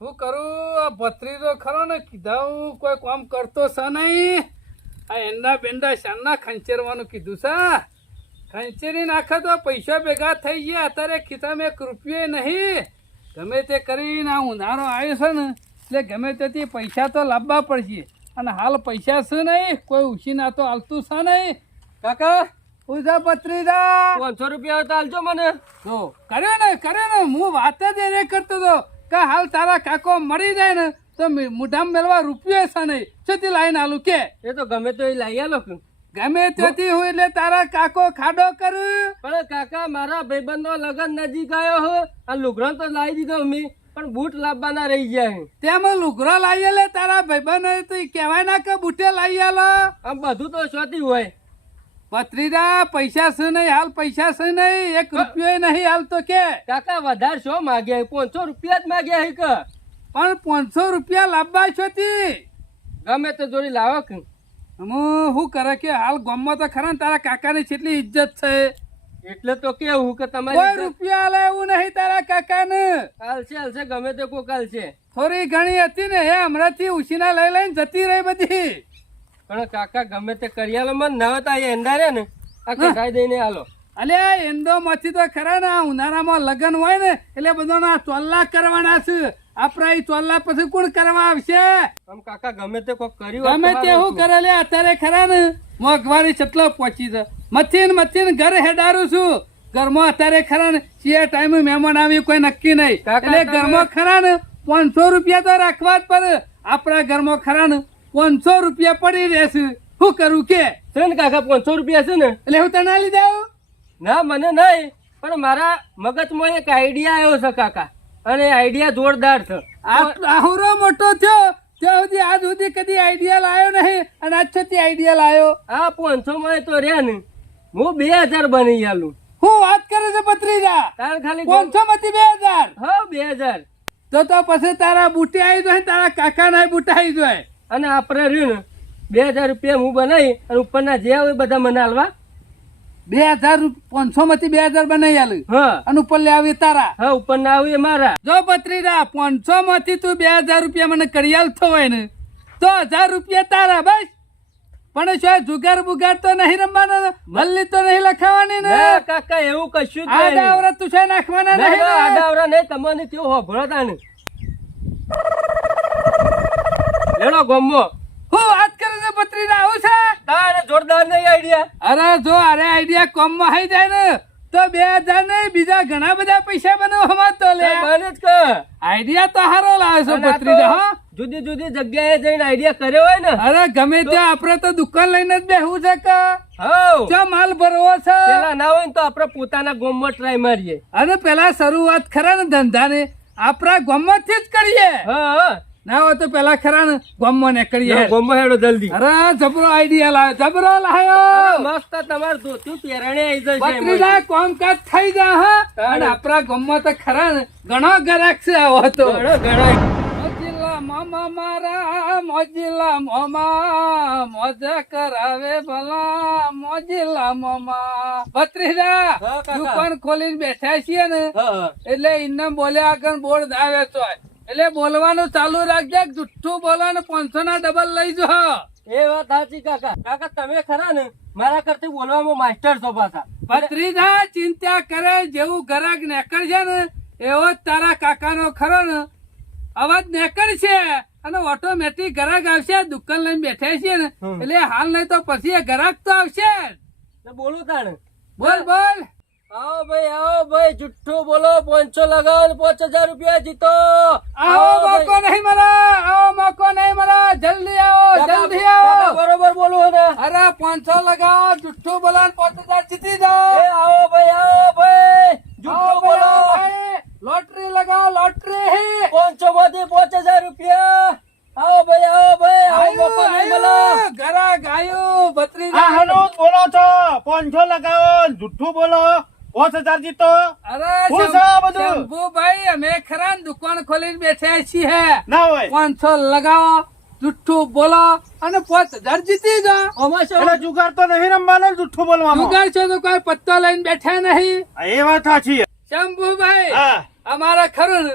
હું કરું આ ભત્રીજો ખરો ને કીધા હું કોઈ કામ કરતો છે નહીં. આ એંડા બેંડા શાનના ખંચેરવાનું કીધું છે. ખંચેરી નાખે તો પૈસા ભેગા થઈ ગયા. અત્યારે ખિસ્સામાં એક રૂપિયો નહીં. ગમે તે કરીને આ ઉનાળો આવ્યો છે ને એટલે ગમે તેથી પૈસા તો લાવવા પડશે. અને હાલ પૈસા છે નહીં, કોઈ ઉછીના તો હાલતું છે નહીં. કાકા પૂજા ભત્રીજા 500 રૂપિયા તો આલજો મને. જો કર્યો ને હું વાત જ એને કરતો હતો કે હાલ તારા કાકો મરી જાય ને તો મોઢામાં મેળવા રૂપિયો છે નહીં. છેથી લાઈન આલું કે એ તો ગમે તો એ લઈ આલો. ગમે તેથી હું એટલે તારા કાકો ખાડો કર. પણ કાકા મારા ભાઈબંધનો લગન નજીક આવ્યો હો. આ લુગડો તો લાવી દીધો મેં, પણ બૂટ લાવવાના રહી ગયા. તેમાં લુગરો લાવી આલે તારા ભાઈબંધ તો કહેવાય ના કે બૂટે લાવી આલો. આમ બધું તો શોધી હોય. ભત્રીજા પૈસા છે નહીં, હાલ પૈસા છે નહીં, એક રૂપિયો નહીં હાલ તો કે. કાકા વધારે શું માગ્યા? 500 રૂપિયા જ માગ્યા હે કે. પણ 500 રૂપિયા લાવવા છોથી ગમે તો જોડી લાવો કે. હું શું કરે કે હાલ ગામમાં તો ખરા ને તારા કાકાની કેટલી ઇજ્જત છે. એટલે તો કેવું કે કોઈ તમારી રૂપિયા હાલે એવું નહીં તારા કાકાને. હાલશે ગમે તે કોક હાલશે. થોડી ઘણી હતી ને એ હમણાંથી ઉછીના લઈ લઈને જતી રહી બધી. પણ કાકા ગમે તે કરી આલો. મને ના હતા એંડા રે ને આ કઢાઈ દઈને આલો. અલ્યા એંદો માંથી તો ખરા ને આ ઉનાળામાં લગ્ન હોય ને એટલે બધાના ચોલ્લા કરવાના છે. આપડા એ ચોલ્લા પછી કોણ કરવા આવશે? આમ કાકા ગમે તે કોક કર્યું ગમે તે હું કરે લે અત્યારે ખરા ને મોંઘવારી કેટલો પહોંચી છે. મથીને ઘર હેડારું છું. ઘરમાં અત્યારે ખરા ને જે ટાઈમે મહેમાન આવી કોઈ નક્કી નહીં. એટલે ઘરમાં ખરા ને 500 રૂપિયા તો રાખવા જ પડે. આપણા ઘરમાં ખરા ને 500 રૂપિયા પડી રહેશે. શું કરું કે છે ને કાકા 500 રૂપિયા છે ને એટલે હું તને આલી દઉં? ના મને નહીં, પણ મારા મગજમાં એક આઈડિયા આવ્યો છે કાકા, અને આઈડિયા જોરદાર છે. આહુરો મોટો થયો ત્યાં સુધી આજ સુધી કદી આઈડિયા લાયો નહીં અને આજ છતી આઈડિયા લાયો. આ 500 માં તો રહ્યા ને હું 2000 બની આલું. હું વાત કરે છે ભત્રીજા? તાર ખાલી 500 માંથી 2000? હા 2000. તો પછી તારા બુટે આવી જાય, તારા કાકા ના બુટા આવી જાય. અને આપણે રહ્યું ને 2000 રૂપિયા હું બનાવી અને ઉપરના જે આવે બધા મને હાલવા. 2000 500 માંથી 2000 બનાવી આલું. હા અને ઉપર લે આવી તારા. હા ઉપરના આવે એ મારા. જો ભત્રીજા 500 માંથી તું 2000 રૂપિયા મને કરી આલતો હોય ને તો 1000 રૂપિયા તારા. બસ પણ શું જુગાર બુગાર તો નહીં રમવાનો, મલ્લી તો નહીં લખાવાની ને? ના કાકા એવું કશું જ નહીં. આડાવરા તું છે નાખવાના નહીં ને? આડાવરા નહીં. તમને કેવું હોભળો તા ને લેડો ગમો. હું વાત કરે છે ભત્રીજા? આવું છે તારે જોરદાર નહીં આઈડિયા? અરે જો અરે આઈડિયા કોમમાં આવી જાય ને તો 2000 નહીં બીજા ઘણા બધા પૈસા બનાવવામાં તો લે. બને જ કે આઈડિયા તો હારો લાવે છે ભત્રીજા. હા જુદી જુદી જગ્યાએ જઈને આઈડિયા કર્યો હોય ને. અરે ગમે ત્યાં આપડે તો દુકાન લઈને જ બેહવું છે કે હા ચા માલ ભરવો છે. પેલા ના હોય ને તો આપણે પોતાના ગામમાં ટ્રાય મારીએ. અને પેલા શરૂઆત ખરા ને ધંધાને આપણા ગામમાંથી જ કરીએ. હા ના હોય તો પેલા ખરા ને ગામમાં ને કરીએ. ગામમાં હેડો જલ્દી. અરે જબરો આઈડિયા લાવ્યો, જબરો લાવ્યો. મસ્ત તમાર ધોતું પહેરણે આવી જશે. ભત્રીજા કામકાજ થઈ જા. હા અને આપણા ગામમાં તો ખરા ને ઘણો ગરાક છે. આવો તો ઘણા મોજીલા મામા મારા, મોજીલા મામા મોજા કરાવે ભલા, મોજીલા મામા. ભત્રીજા દુકાન ખોલીને બેઠા છીએ ને એટલે ઇન્ને બોલ્યા આગળ બોર્ડ આવે તો એટલે બોલવાનું ચાલુ રાખજે. જુઠ્ઠું બોલવાનું 500 ના ડબલ લઈ જો. એ વાત સાચી કાકા. કાકા તમે ખરા ને મારા કરતી બોલવામાં માસ્ટર છો પાછા. ભત્રીજા ચિંતા કરે જેવું ગરાક નીકળશે ને એવો જ તારા કાકાનો ખરો ને અવાજ નીકળશે અને ઓટોમેટિક ગરાક આવશે. દુકાન લઈને બેઠા છીએ ને એટલે હાલ નહીં તો પછી ગરાક તો આવશે. બોલું તાણે. બોલ બોલ. આવો ભાઈ જુઠ્ઠું બોલો. 500 લગાવો ને 5000 રૂપિયા જીતો. આવો મોકો નહીં મળે, આવો મોકો નહીં મળે. જલ્દી આવો, જલ્દી આવો. બરોબર બોલું ને. અરે 500 લગાવો, જુઠ્ઠું બોલો 5000 જીતી જાઓ. આવો ભાઈ જુઠ્ઠું બોલો. લોટરી લગાવો, લોટરી. 500 માંથી 5000 રૂપિયા. આવો ભાઈ આવો મોકો નહીં મળે. ઘરા ગાયું ભત્રીજા. બોલો છો 500 લગાવો, જુઠ્ઠું બોલો 5000 જીતો. અરે શું છે આ બધું? શંભુભાઈ અમે ખરા ને દુકાન ખોલીને બેઠા છીએ. ના હોય 500 લગાવો, જુઠ્ઠું બોલો અને 5000 જીતી જાઓ. એટલે જુગાર તો નહીં રમવાનો, જુઠ્ઠું બોલવાનું. જુગાર છો તો કોઈ પત્તો લઈને બેઠા નહીં. એ વાત સાચી. શંભુભાઈ હા અમારા ખરું ને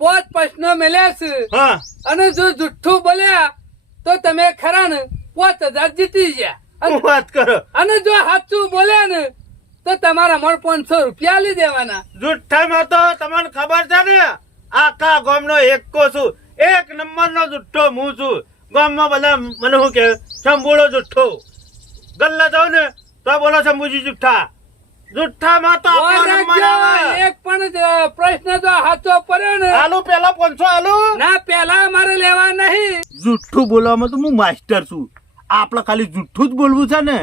પાંચ પ્રશ્ન મેલ્યા છે હા અને જો જુઠ્ઠું બોલ્યા તો તમે ખરા ને 5000 જીતી ગયા હું વાત કરો અને જો સાચું બોલ્યા ને તો તમારા મળ 500 રૂપિયા લઈ દેવાના. જુઠ્ઠામાં તો તમને ખબર છે ને આખા ગામનો એકો છું, એક નંબરનો જુઠ્ઠો હું છું. ગામમાં બધા મને શું કે શંભુડો જુઠ્ઠો, ગલ્લા જાઉં ને તો બોલો શંભુજી જુઠ્ઠા. જુઠ્ઠામાં તો આપણો ઓ નંબર રાખજો, આવે. એક પણ પ્રશ્ન જો સાચો પડ્યો ને આલુ પેલા 500 આલુ. ના પેલા અમારે લેવા નહીં. જુઠ્ઠું બોલવામાં તો હું માસ્ટર છું. આપણે ખાલી જુઠ્ઠું જ બોલવું છે ને,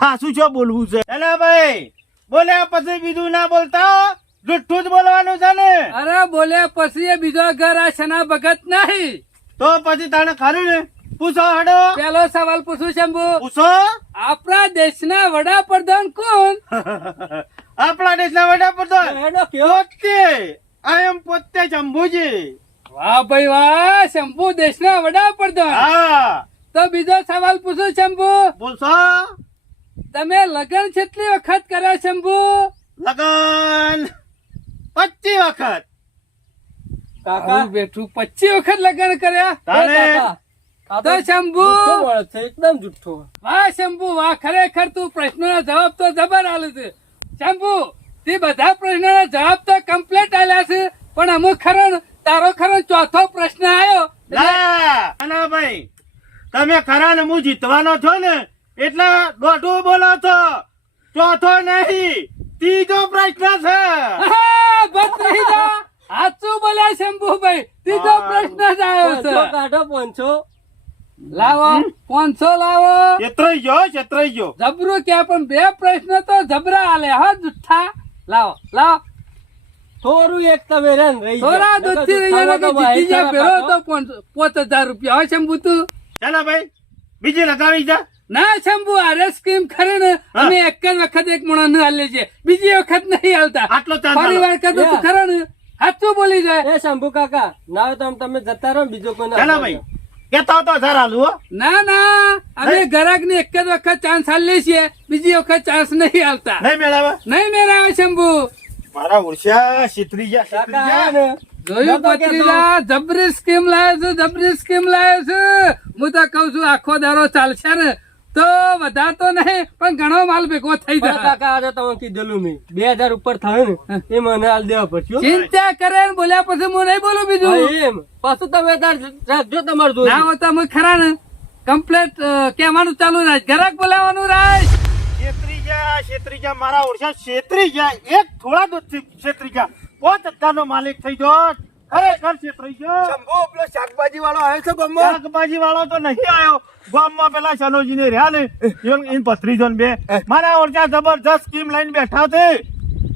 હાસું શું બોલવું છે? એલા ભાઈ બોલ્યા પછી બીજું ના બોલતા, જુઠ્ઠું જ બોલવાનું છે ને. અરે બોલ્યા પછી એ બીજો ઘર આ શના ભગત નહીં. તો પછી તને ખરું ને પૂછો હડો. પેલો સવાલ પૂછું શંભુ, પૂછો. આપણા દેશના વડાપ્રધાન કોણ? આપણા દેશના વડાપ્રધાન હેડો કયો પોતે. આઈ એમ પોતે શંભુજી. વાહ ભાઈ વાહ, શંભુ દેશના વડાપ્રધાન. હા તો બીજો સવાલ પૂછું શંભુ, પૂછો. તમે લગ્ન કેટલી વખત કર્યા શંભુ? લગન 25 વખત. કાકા હું બેઠું 25 વખત લગ્ન કર્યા? તારે આ તો શંભુ જુઠ્ઠો માણસ છે, એકદમ જુઠ્ઠો. વાહ શંભુ વાહ, ખરેખર તું પ્રશ્નનો જવાબ તો જબર આલે છે શંભુ. તે બધા પ્રશ્નોના જવાબ તો કમ્પ્લીટ આલ્યા છે, પણ અમુક ખરો ને, તારો ખરો ચોથો પ્રશ્ન આવ્યો ના ના ભાઈ, તમે ખરા ને હું જીતવાનો છો ને એટલે દોઢું બોલો છો. ચોથો નહીં, ત્રીજો પ્રશ્ન છે. ભત્રીજા સાચું બોલ્યા શંભુભાઈ, ત્રીજો પ્રશ્ન જ આવ્યો છે. પાંચસો કાઢો 500. લાવો 500 લાવો. છેતરાઈ ગયો. જબરું ક્યાં, પણ બે પ્રશ્ન તો જબરા આલે હો જુઠ્ઠા. લાવો લાવો થોડું એક તમે રે ને રહી ગયા. થોડા દૂધથી રહી જાય કે જીતી જાય ફેરો તો પાછો. 5000 રૂપિયા હોય શંભુ તું. ચાલો ભાઈ બીજી લગાવી જા. ના શંભુ આરે સ્કીમ ખરી ને હા. અમે એક જ વખત એક મણો ન હાલે છે, બીજી વખત નહીં હાલતા. આટલો ચાન્સ ફરી વાર કરતો તું Yeah. ખરો ને સાચું બોલી જાય. એ શંભુ કાકા ના હોય તો તમે જતા રહો, બીજો કોઈ ના ચાલો ભાઈ કેતા હો તો 1000 આલુ હો. ના ના અમે હે? ગ્રાહક ને એક જ વખત ચાન્સ હાલીએ છીએ, બીજી વખત ચાન્સ નહીં હાલતા. નહીં મેળાવે નહીં મેળાવે શંભુ. મારા ઉર્ષા છેતરી ગયા, કાકા છેતરી આયા ગયા. ને જોયું નતો કહેતો. પત્રીજા, જબરી સ્કીમ લાવે છે, જબરી સ્કીમ લાવે છે. હું તો કઉ છું આખો દારો ચાલશે ને તો વધારતો નહીં પણ ઘણો માલ ભેગો થઈ પણ જાય. કાકા આજે તમે કીધેલું નહીં 2000 ઉપર થાય ને એ મને હાલ દેવા પડશે હો. ચિંતા કરે ને બોલ્યા પછી હું નહીં બોલું બીજું. હા, એમ પાછું તમે તાર રાખજો તમારું જોઈ. ના હોતા હું ખરા ને કમ્પ્લેટ કહેવાનું ચાલુ રાખ, ઘરાક બોલાવાનું રાખ. છેતરી ગયા મારા ઉર્ષા છેતરી ગયા. એક થોડા દૂધથી છેતરી ગયા. 5000 નો માલિક થઈ ગયો. ખરેખર છેતરી ગયો. શાકભાજી વાળો આવ્યો છે ગામમાં? શાકભાજી વાળો તો નહીં આવ્યો. ગામમાં પેલા સનોજી ને રહ્યા ને એન પથરીજો ને બે મારા ઓરચા જબરજસ્ત સ્કીમ લઈને બેઠા છે.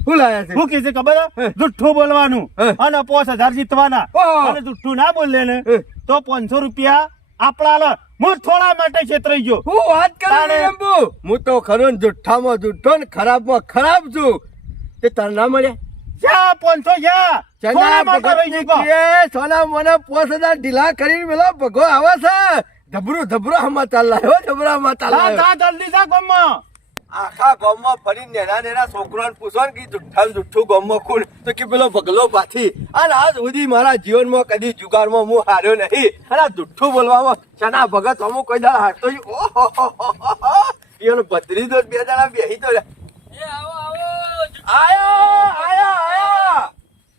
શું લાયા છે? શું કે છે ખબર હે? જુઠ્ઠું બોલવાનું અને 5000 જીતવાના. ઓહ. અને જુઠ્ઠું ના બોલે ને તો 500 રૂપિયા આપણા લે. હું થોડા માટે છેતરાઈ ગયો. હું વાત કરું તાણે. ને શંભુ? હું તો ખરો ને જુઠ્ઠામાં જુઠ્ઠો ને ખરાબમાં ખરાબ છું. તે તને ના મળ્યા? જા 500 જા. થોડા માટે રહી ગયો. સોના મને 5000 ઢીલા કરીને પેલો ભગો આવે છે. ધબરો સમાચાર લાવ્યો, જબરા સમાચાર જા લાવ્યો. જા જલ્દી જા ગામમાં. આખા ગામમાં ફરી નેના છોકરાને પૂછો ને કે જુઠ્ઠું ગામમાં કોણ, તો કે પેલો ભગલો પાછી. અને આજ સુધી મારા જીવનમાં કદી જુગારમાં હું હાર્યો નહીં. અને આ જુઠ્ઠું બોલવામાં શના ભગત અમુક કોઈ દાડા હારતો જ. ઓહો એનો ભત્રી તો 2 દાડા બેહી તો આયા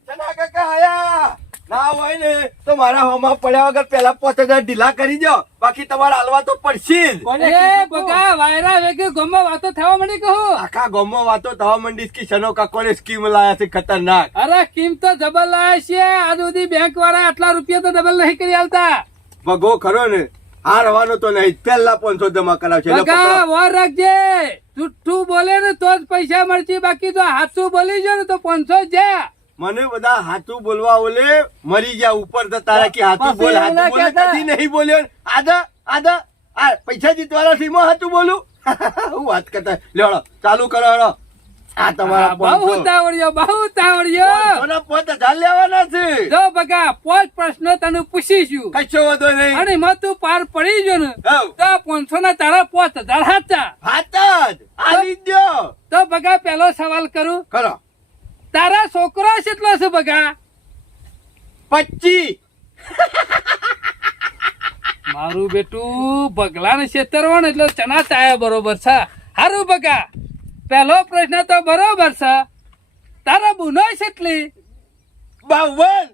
શના કાકા આયા. ના હોય ને તો મારા હોમાં પડ્યા વગર પેલા 5000 ઢીલા કરી દો, બાકી તમારે હાલવા તો પડશે જ. એ બગા વાયરા વેગે ગામમાં વાતો થવા માંડી કહું. આખા ગામમાં વાતો થવા માંડી કે શનો કાકોને સ્કીમ લાયા છે ખતરનાક. અરે સ્કીમ તો જબર લાયા છે. આજ સુધી બેંક વાળા આટલા રૂપિયા તો ડબલ નહીં કરી આલતા. ભગો ખરો ને હારવાનો તો નહીં, પેલા 500 જમા કરાવશે. એટલે બગા પકડો. વાર રાખજે, જુઠ્ઠું બોલે ને તો જ પૈસા મળશે, બાકી તો હાથું બોલી જો ને તો 500 જા. મને બધા હાથું બોલવા ઓલે મરી ગયા ઉપર તો તારા કે હાથું બોલ પછી હાથું બોલ એના કદી નહીં બોલ્યો. આદા આ પૈસા જીતવાના થી હાથું બોલું. હું વાત કરતા લેવડો ચાલુ કરો હેડો. આ તમારા બહુ તાવડ્યો, બહુ તાવડ્યો. 5000 લેવાના છે. જો બગા 5 પ્રશ્ન તને પૂછીશું કશો વાંધો નહીં. અને એમાં તું પાર પડી જો ને હઉ. તો 500 ના તારા 5000 હાચા. હાથ જ આલી દ્યો. તો બગા પહેલો સવાલ કરું, કરો. તારા છોકરો કેટલો છે બગા? 25. મારું બેટું ભગલાને છેતરવા ને એટલે ચના ચાયા બરોબર છે. હારું બકા, પહેલો પ્રશ્ન તો બરોબર છે. તારા બુનો કેટલી? 52.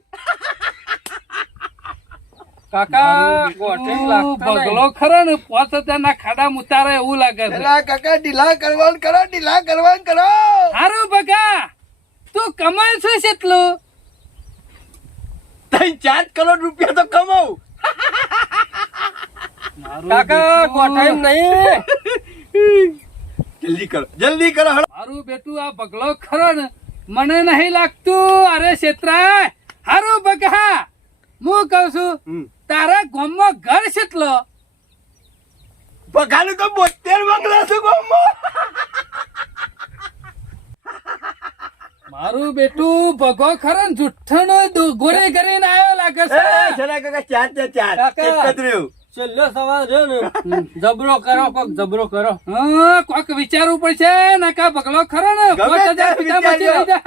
કાકા ભગલો ખરો ને 5,000 ના ખાડા ઉતારે એવું લાગે છે. એલા કાકા ઢીલા કરવાનું કરો. હારું બકા, તું કમાય છે કેટલું? 3-4 કરોડ રૂપિયા તો કમાઉં. કાકા ગોઠાઈ નહીં. જલ્દી કરો હળો. મારું બેટું આ ભગલો ખરો ને મને નહીં લાગતું અરે છેતરાય. હારું બકા, હું કઉ છું તારા ગામમાં ઘર કેટલો? બગાનું તો 72 બંગલા છે ગામમાં. મારું બેટું ભગો ખરો ને જુઠ્ઠાનો ગોરે કરીને આવ્યો લાગે છે. જરા કાકા 4 કાકા. એક જ રહ્યું. છેલ્લો સવાલ છે ને જબરો કરો, કોક જબરો કરો. હા, કોક વિચારવું પડશે. નકા ભગલો ખરો ને ગમે 5,000 તેમ રૂપિયા બચી લઈ જા.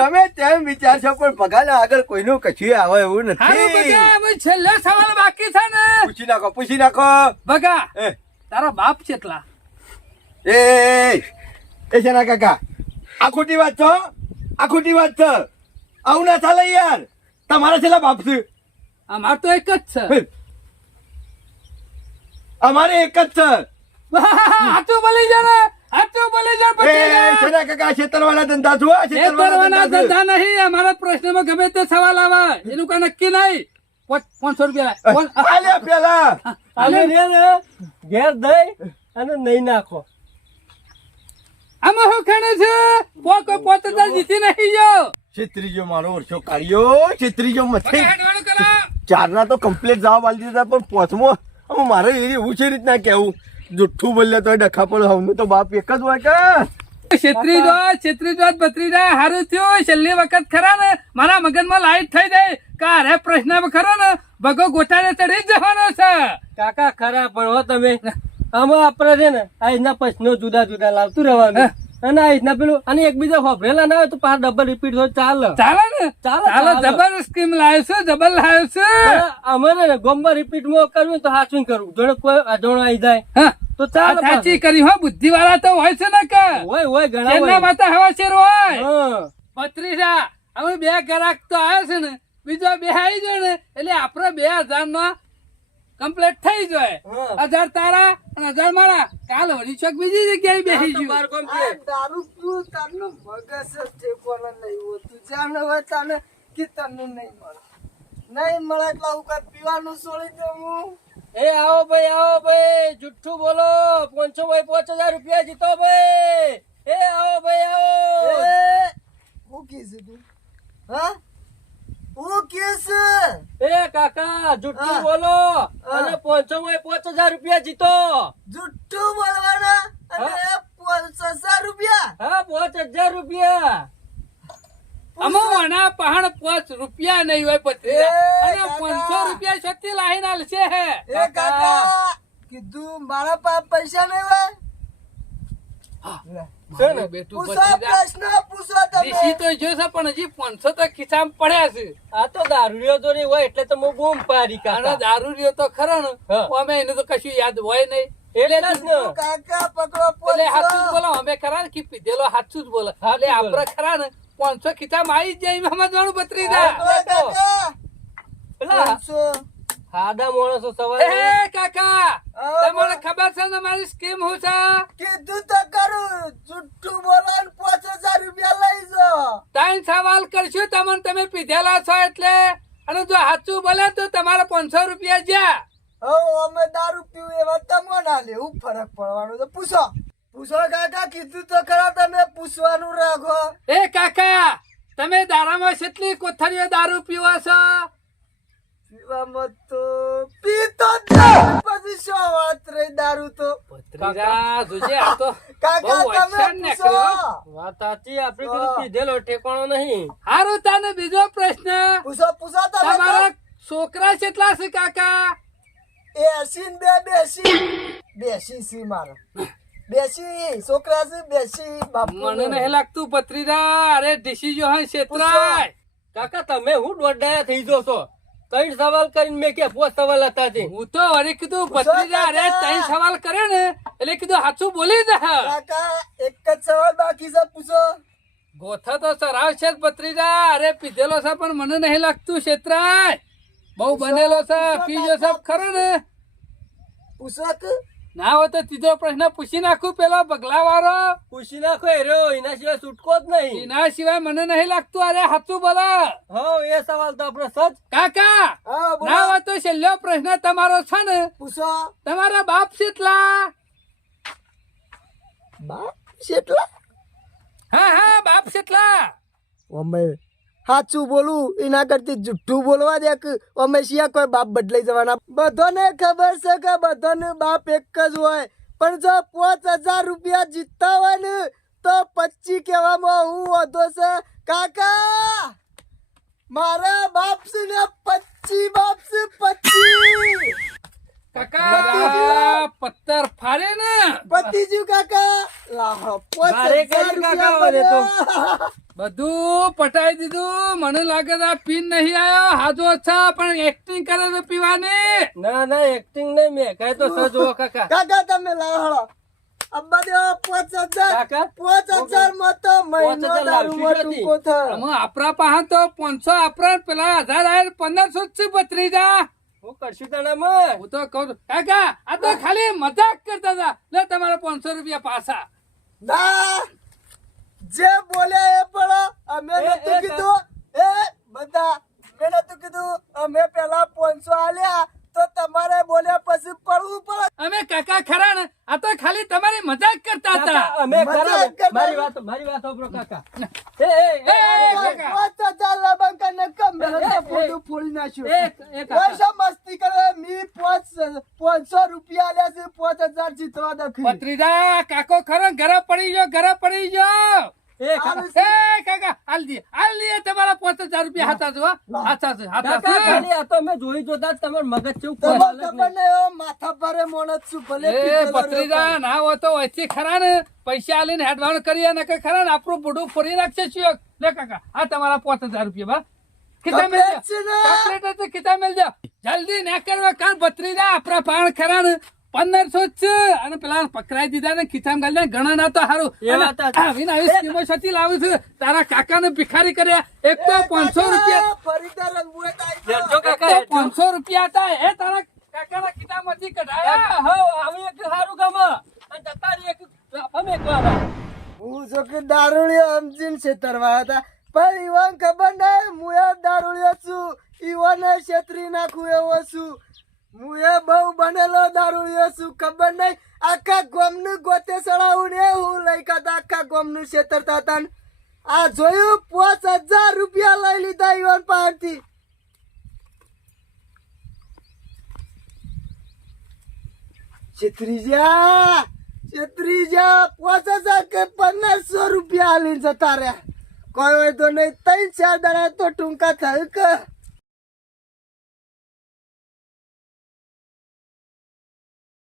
ગમે તેમ વિચારશો પણ પગારના આગળ કોઈનું કશું આવે એવું હારું નથી. બગા, હવે છેલ્લો સવાલ બાકી છે ને. પૂછી નાખો. બગા, એ તારા બાપ કેટલા? એ શેના કાકા આ ખોટી વાત છે. આવું ના ચાલે યાર. તમારા છેલ્લા બાપ છે. અમાર તો એક જ છે. અમારે એક જ છે. હાચું બોલી જા ને, હાચું બોલી જા. એ શેના કાકા છેતરવાના ધંધા છો. છેતરવાના ધંધા નહીં. અમારા પ્રશ્નમાં ગમે તે સવાલ આવે એનું કઈ નક્કી નહીં. 500 રૂપિયા આલ્યા પેલા ઘેર દઈ અને નહીં નાખો. આમાં શું ખાને છે? 5,000 જીતી નહીં ગયો. છેત્રીજો મારો વર્ષો કાઢ્યો. છેત્રીજો મથી હેડવાનું કરો. 4 ના તો કમ્પ્લીટ જવાબ આલી દીધા પણ 5મો હવે મારે એવું છે રીતના કેવું. જુઠ્ઠું બોલે તો ડખા પડે. હમનું તો બાપ એક જ હોય કે છેત્રી જોત બત્રી જાય. હારું થયું છેલ્લી વખત ખરા ને મારા મગજમાં લાઈટ થઈ જાય કે અરે પ્રશ્ન ખરો ને ભગો ગોટાને ચડી જ જવાનો છે. કાકા ખરા પણ હો તમે આમાં આપણે છે ને આ રીતના પ્રશ્નો જુદા જુદા લાવતું રહેવાનું અને આ રીતના પેલું અને એકબીજા હોભરેલા ના હોય તો પાછા ડબલ રિપીટ હોય ચાલે. ચાલે ને? ચાલે, ચાલે. ચાલે. જબર સ્કીમ લાવ્યો છું, જબર લાવ્યો છું. અમારે ને ગોમમાં રિપીટ માં કરવું તો હાચું કરવું. જોડે કોઈ અજાણો આવી જાય હા, તો ચાલે. સાચી કરી હો. બુદ્ધિ વાળા તો હોય છે ને કે હોય ઘણા જેના હોય. માથે હવા શેર હોય. હા. ભત્રીજા, હવે 2 ગ્રાહક તો આવ્યા છે ને, બીજો 2 આવી જાય ને એટલે આપડે 2,000 નો કમ્પ્લીટ થઈ જાય. હા. 1,000 તારા અને 1,000 મારા. કાલ વળી ચોક બીજી જગ્યાએ બેસી ગયું. બાર complete. દારૂ પીવું તારનું મગજ જ ઠેકોને નહીં હોતું. જાણે હોય તાને કે તને નહીં મળે એટલે આવું કઈ પીવાનું છોડી દઉં હું. એ આવો ભાઈ જુઠ્ઠું બોલો. 5,000 રૂપિયા જીતો ભાઈ. એ આવો ભાઈ આવો. એ, હું કીધું તું? હા, હું કીધું? એ કાકા જુઠ્ઠું હા. બોલો હા. અને 5,000 રૂપિયા જીતો. જુઠ્ઠું બોલવાના અને 5,000 રૂપિયા. હા 5,000 રૂપિયા. આમાં વણા પહાણ 5 રૂપિયા નહીં હોય ભત્રીજા. એ અને કાકા. 500 રૂપિયા છતી લાઈન આલશે હે. એ કાકા કીધું મારા પાસે પૈસા નહીં હોય. મારું બેટું પૂછો ભત્રીજા. પ્રશ્ન પૂછો દેશી તમે. તો જોશે પણ હજી 500 તો ખિસ્સામાં પડ્યા છે. આ તો દારૂડિયો તો નહીં હોય એટલે તો હું બૂમ પાડી અને કાકા. દારૂ રહ્યો તો ખરો ને હા. અમે એનું તો કશું યાદ હોય નહીં. એટલે જ ને. કાકા પકડો એટલે હાચું જ 500. બોલો. અમે ખરા ને કે પીધેલો હાચું જ બોલે. એટલે આપડે ખરા ને 500 ખિસ્સામાં આવી જ જાય એમ સમજવાનું ભત્રીજા. એ કાકા પેલા 500. સાદા માણસો સવાલ એ કાકા, હા, તમને ખબર છે ને મારી સ્કીમ શું છે? કીધું તો કરું. જુઠ્ઠું બોલવાનું 5,000 રૂપિયા લઈ જાઓ. 3 સવાલ કરશું તમને, તમે પીધેલા છો એટલે. અને જો સાચું બોલે તો તમારા 500 રૂપિયા જ્યાં. હવે અમે દારૂ પીવું એવા તમો ના લે. હું ફરક પડવાનો તો પૂછો કાકા. કીધું તો ખરા તમે પૂછવાનું રાખો. એ કાકા, તમે દારામાં કેટલી કોથળીઓ દારૂ પીવો છો? પીવામાં તો પીતો જ નહીં. પછી શું વાત રહી દારૂ તો. ભત્રીજા, જોજે આ તો કાકા બહુ તમે હોશિયાર નીકળ્યો. પૂછો. વાત સાચી. આપણે કીધું પીધેલો ઠેકાણો નહીં. હારું, તને બીજો પ્રશ્ન. પૂછો તમે. તમારા છોકરા કેટલા છે કાકા? 82 બેસી સી મારો. બેસી છોકરા છે. બેસી બાપુ મને નહીં લાગતું ભત્રીજા. અરે ડીસી જો હે છેતરાય. કાકા તમે હું દોડાયા થઈ જો છો 3 સવાલ કરીને મેં કે 5 સવાલ હતા તે હું તો વળી કીધું ભત્રીજા અરે ત્રણ સવાલ કરે ને એટલે કીધું સાચું બોલી જા કાકા એક જ સવાલ બાકી છે, પૂછો. ગોથા તો સરાવ છે જ ભત્રીજા. અરે પીધેલો છે પણ મને નહીં લાગતું છેતરાય. બહુ બનેલો છે પીજો છે ખરો ને. પૂછો કે ના હોય તો ત્રીજો પ્રશ્ન પૂછી નાખું પેલો બગલા વાળો. પૂછી નાખો એરો એના સિવાય છૂટકો જ નહીં. એના સિવાય મને નહીં લાગતું. અરે સાચું બોલો હા એ સવાલ તો આપણો સચ. કાકા. હા બોલો. ના હોય તો છેલ્લો પ્રશ્ન તમારો છે ને, પૂછો. તમારા બાપ કેટલા? બાપ કેટલા? હા હા બાપ કેટલા? અમે સાચું બોલું એના કરતી જુઠ્ઠું બોલવા દે કે અમે શિયા કોઈ બાપ બદલાઈ જવાના. બધાને ખબર છે કે બધાને બાપ એક જ હોય, પણ જો 5,000 રૂપિયા જીતતા હોય ને તો 25 કહેવામાં હું વધો છે. કાકા મારા બાપ છે ને 25 બાપ છે 25. કાકા પત્તર ફાડે ને. પતિજી કાકા લાહો મારે 5,000 કાકા રૂપિયા વધે તો. બન્યા. બધું પટાઈ દીધું. મને લાગે છે આ પીન નહીં આવ્યો હાજો છે પણ એક્ટિંગ કરે છે પીવાની. ના ના એક્ટિંગ નહીં મેં કઈ તો સજ હો કાકા. કાકા તમે લાવો અબ્બા દેવો 5,000. કાકા 5,000 માં તો મહિનો 5,000 દારૂમાં લાવશું ટૂંકો થાય. આમાં આપણા પાસે તો 500 આપણા પેલા 1000 આયે 1500 જ છે ભત્રીજા. હું કરશું તને હું તો કહું છું કાકા આ તો ખાલી મજાક કરતા હતા. લે તમારા 500 રૂપિયા પાછા. ના જે બોલ્યા એ પણ અમે એ, નતું એ, કીધું. એ બધા મેં નતું કીધું. અમે પેલા 500 આલ્યા તો તમારે બોલ્યા પછી પડવું પડે. અમે કાકા ખરા ને આ તો ખાલી તમારી મજાક કરતા હતા. અમે મજાક ખરા કરતા. મારી વાત સાંભળો કાકા. એ, કાકા. 5,000 લાવવા કને કમ એ, મેં એ, ફોટું ફોડી નાખ્યું. એ કાકા. પૈસા મસ્તી કરે મી 500 રૂપિયા આલ્યા છે 5,000 જીતવા દખી. ભત્રીજા કાકો ખરો ઘરે પડી ગયો ઘરે પડી ગયો. એ કાકા એ કાકા હાલ દે તમારા 5,000 રૂપિયા હાથા છો હાથા છે હાથા કાકા છે. ખાલી આ તો મેં જોઈ જોતા જ તમારું મગજ કેવું તમને કોઈ હાલત ખબર નહીં. નહીં હો, માથા ભારે મોણસ છું ભલે એ પીધેલો ભત્રીજા રહ્યો ના હોય તો વચ્ચે ખરા ને પૈસા આલીને હેડવાણ કરીએ ને કે ખરા ને આપણું બુડું ફોડી નાખશે શિયોક. લે કાકા આ તમારા 5,000 રૂપિયા બા કિતા મેલ કમ્પ્લેટ છે ને? કમ્પ્લેટ છે કિતા મેલ જા જલ્દી ના કરવા કાન ભત્રીજા આપણા પાણ ખરા ને 1500 જ છે અને પેલા પકડાઈ દીધા ને ખીચામાં ગાલી ઘણા ના તો હારું. એ વાત જ. આવીને આવી સ્કીમો છતી લાવું છું તારા કાકાને ભિખારી કર્યા. એક તો એ 500 રૂપિયા કાકા, ફરીદાર રંગુએ તાઈ ગયો. લેજો કાકા, તો લેજો. 500 રૂપિયા હતા એ તારા કાકાના ખીચામાંથી કઢાયા. કાકા, હઉ, આવી એક સારું કામ અને જતા રહી એક અમે એક વાર. હું જો કે દારૂડિયો સમજીને છેતરવા હતા, પણ ઈવાન ખબર નહીં હું એ દારૂડિયો છું. ઈવાને છેતરી નાખું એવો છું. હું એ બહુ બનેલો દારૂડિયો છું. ખબર નહીં આખા ગામનું ગોતે સડાવું ને હું લઈ કાતા આખા ગામનું છેતરતા હતા ને આ જોયું 5,000 રૂપિયા લઈ લીધા ઈવાન પાસેથી. છેતરી જા 5,000 કે 1,500 રૂપિયા આલીને જતા રહ્યા. કોઈ હોય તો નહીં 3-4 દાડા તો ટૂંકા થયું કે